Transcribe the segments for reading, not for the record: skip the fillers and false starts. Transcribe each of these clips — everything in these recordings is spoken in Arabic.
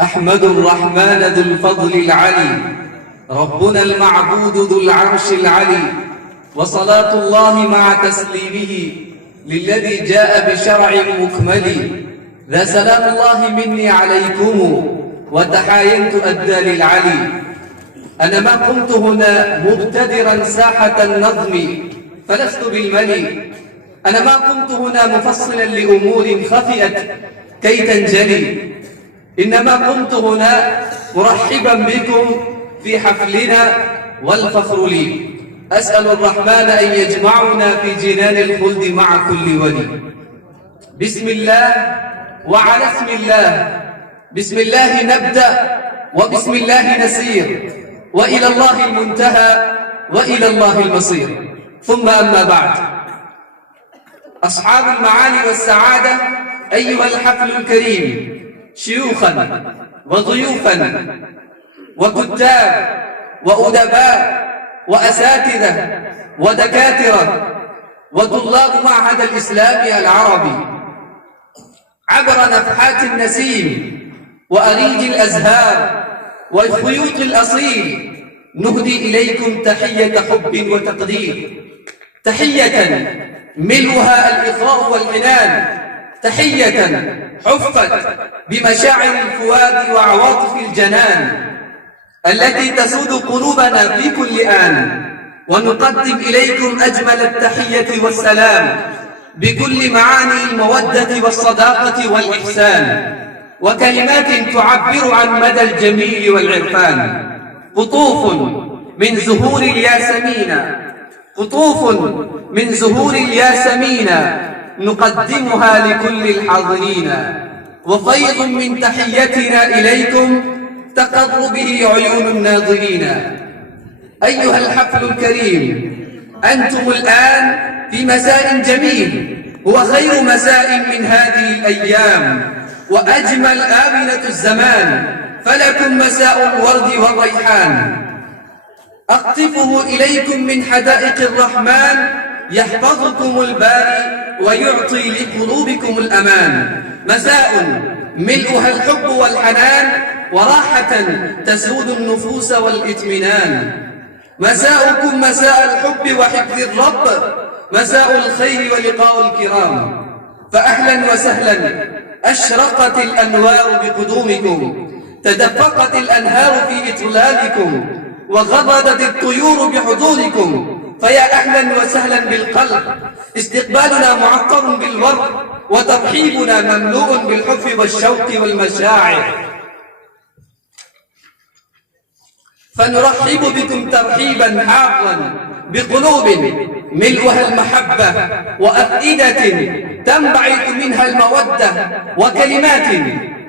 أحمد الرحمن ذو الفضل العلي، ربنا المعبود ذو العرش العلي، وصلاة الله مع تسليمه للذي جاء بشرع مكمل. ذا سلام الله مني عليكم وتحاينت أدى للعلي. أنا ما قمت هنا مبتدرا ساحة النظم فلست بالملي. أنا ما قمت هنا مفصلا لأمور خفئت كي تنجلي، إنما قمت هنا مرحبا بكم في حفلنا والفخر لي. أسأل الرحمن أن يجمعنا في جنان الخلد مع كل ولي. بسم الله وعلى اسم الله، بسم الله نبدأ وبسم الله نسير، وإلى الله المنتهى وإلى الله المصير. ثم أما بعد، أصحاب المعالي والسعادة، أيها الحفل الكريم، شيوخا وضيوفا وكتاب وأدباء وأساتذة ودكاترة وطلاب معهد الإسلامي العربي، عبر نفحات النسيم وأريج الأزهار والخيوط الأصيل نهدي إليكم تحية حب وتقدير، تحية ملؤها الإخاء والحنان، تحية حفت بمشاعر الفؤاد وعواطف الجنان التي تسود قلوبنا في كل آن. ونقدم إليكم أجمل التحية والسلام بكل معاني المودة والصداقة والإحسان، وكلمات تعبر عن مدى الجميل والعرفان. قطوف من زهور الياسمين، قطوف من زهور الياسمين نقدمها لكل الحاضرين، وفيض من تحيتنا إليكم تقر به عيون الناظرين. أيها الحفل الكريم، أنتم الآن في مساء جميل، هو خير مساء من هذه الأيام وأجمل آمنة الزمان، فلكم مساء الورد والريحان. أقطفه إليكم من حدائق الرحمن، يحفظكم الباري ويعطي لقلوبكم الأمان. مساء ملؤها الحب والحنان وراحة تسود النفوس والإطمئنان. مساؤكم مساء الحب وحفظ الرب، مساء الخير ولقاء الكرام. فأهلا وسهلا، أشرقت الأنوار بقدومكم، تدفقت الأنهار في إطلالكم، وغردت الطيور بحضوركم. فيا أهلا وسهلا بالقلب، استقبالنا معطر بالورد، وترحيبنا مملوء بالحب والشوق والمشاعر. فنرحب بكم ترحيبا حارا بقلوب ملؤها المحبة، وأفئدة تنبعث منها المودة، وكلمات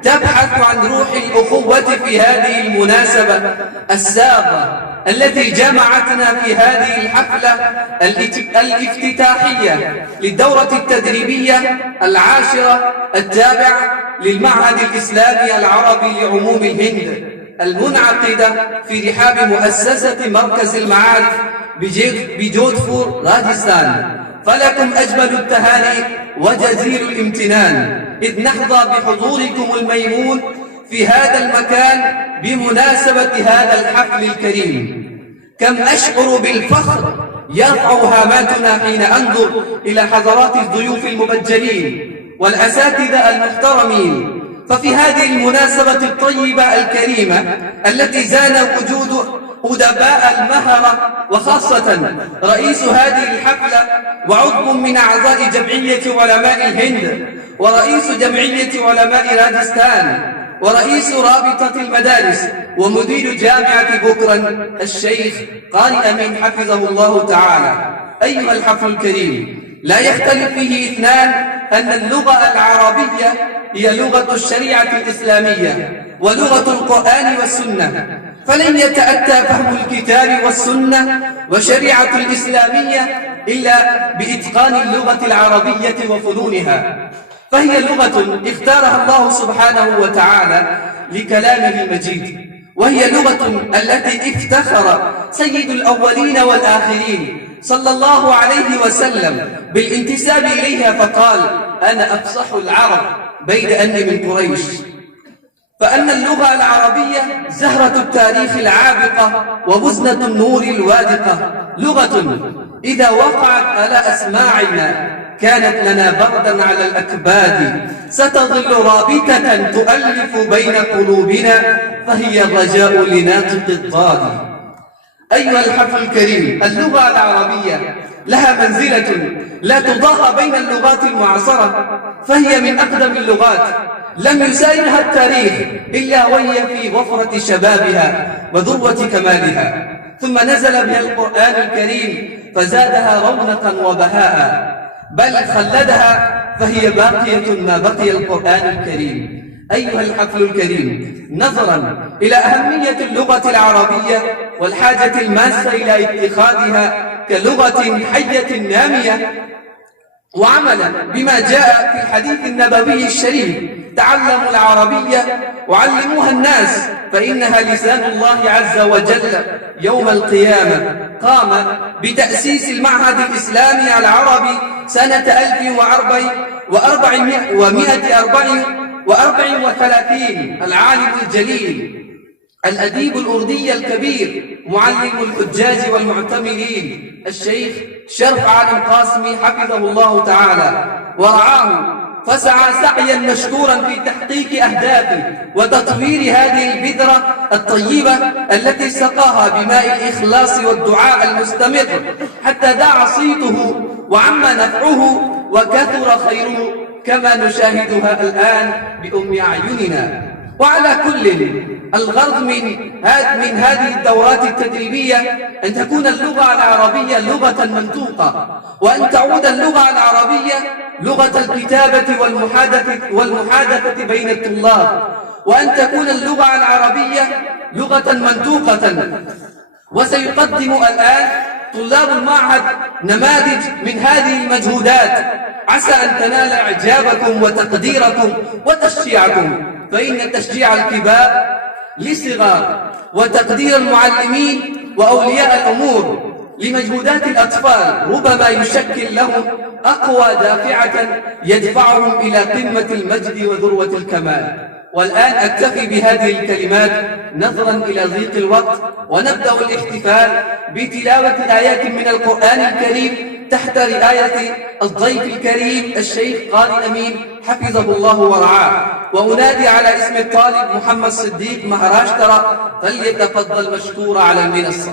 تبحث عن روح الأخوة في هذه المناسبة السابقة التي جمعتنا في هذه الحفلة الافتتاحية للدورة التدريبية العاشرة التابعة للمعهد الإسلامي العربي لعموم الهند، المنعقدة في رحاب مؤسسة مركز المعارف بجودفور راجستان. فلكم أجمل التهاني وجزيل الامتنان، إذ نحظى بحضوركم الميمون في هذا المكان بمناسبة هذا الحفل الكريم. كم أشعر بالفخر يرفع هاماتنا حين أنظر إلى حضرات الضيوف المبجلين والأساتذة المحترمين. ففي هذه المناسبة الطيبة الكريمة التي زان وجود أدباء المهرة، وخاصة رئيس هذه الحفلة وعضو من أعضاء جمعية علماء الهند، ورئيس جمعية علماء راجستان، ورئيس رابطة المدارس، ومدير جامعة بكرا الشيخ قارئ أمين حفظه الله تعالى. أيها الحفل الكريم، لا يختلف فيه اثنان أن اللغة العربية هي لغة الشريعة الإسلامية ولغة القرآن والسنة، فلن يتأتى فهم الكتاب والسنة والشريعة الإسلامية إلا بإتقان اللغة العربية وفنونها، فهي لغة اختارها الله سبحانه وتعالى لكلامه المجيد، وهي لغة التي افتخر سيد الأولين والآخرين صلى الله عليه وسلم بالانتساب إليها، فقال: أنا أفصح العرب بيد أني من قريش. فأن اللغة العربية زهرة التاريخ العابقة ومزنة النور الوادقة، لغة إذا وقعت على أسماعنا كانت لنا بردا على الأكباد، ستظل رابطة تؤلف بين قلوبنا، فهي الرجاء لناطق الضاد. أيها الحفل الكريم، اللغة العربية لها منزلة لا تضاهى بين اللغات المعاصرة، فهي من أقدم اللغات، لم يسايرها التاريخ إلا وهي في وفرة شبابها وذروة كمالها، ثم نزل بها القرآن الكريم فزادها رونقا وبهاء، بل خلدها فهي باقية ما بقي القرآن الكريم. أيها الحفل الكريم، نظرا إلى أهمية اللغة العربية والحاجة الماسة إلى اتخاذها كلغة حية نامية، وعملا بما جاء في الحديث النبوي الشريف: تعلموا العربية وعلموها الناس فإنها لسان الله عز وجل يوم القيامة، قام بتأسيس المعهد الإسلامي العربي سنة 1434 العالم الجليل الأديب الأردي الكبير معلم الحجاج والمعتمرين الشيخ شرف عالم قاسمي حفظه الله تعالى ورعاه، فسعى سعيا مشكورا في تحقيق أهدافه وتطوير هذه البذرة الطيبة التي سقاها بماء الإخلاص والدعاء المستمر، حتى دعا صيته وعم نفعه وكثر خيره كما نشاهدها الآن بأم أعيننا. وعلى كل، الغرض من هذه الدورات التدريبية أن تكون اللغة العربية لغة منطوقة، وأن تعود اللغة العربية لغة الكتابة والمحادثة بين الطلاب، وأن تكون اللغة العربية لغة منطوقة. وسيقدم الآن طلاب المعهد نماذج من هذه المجهودات، عسى أن تنال إعجابكم وتقديركم وتشجيعكم، فإن تشجيع الكبار للصغار وتقدير المعلمين وأولياء الأمور لمجهودات الأطفال ربما يشكل لهم أقوى دافعة يدفعهم إلى قمة المجد وذروة الكمال. والآن أكتفي بهذه الكلمات نظرا إلى ضيق الوقت، ونبدأ الاحتفال بتلاوة آيات من القرآن الكريم تحت رعاية الضيف الكريم الشيخ قارئ أمين حفظه الله ورعاه. وأنادي على اسم الطالب محمد صديق مهراشترى، فليتفضل مشكورا على المنصة.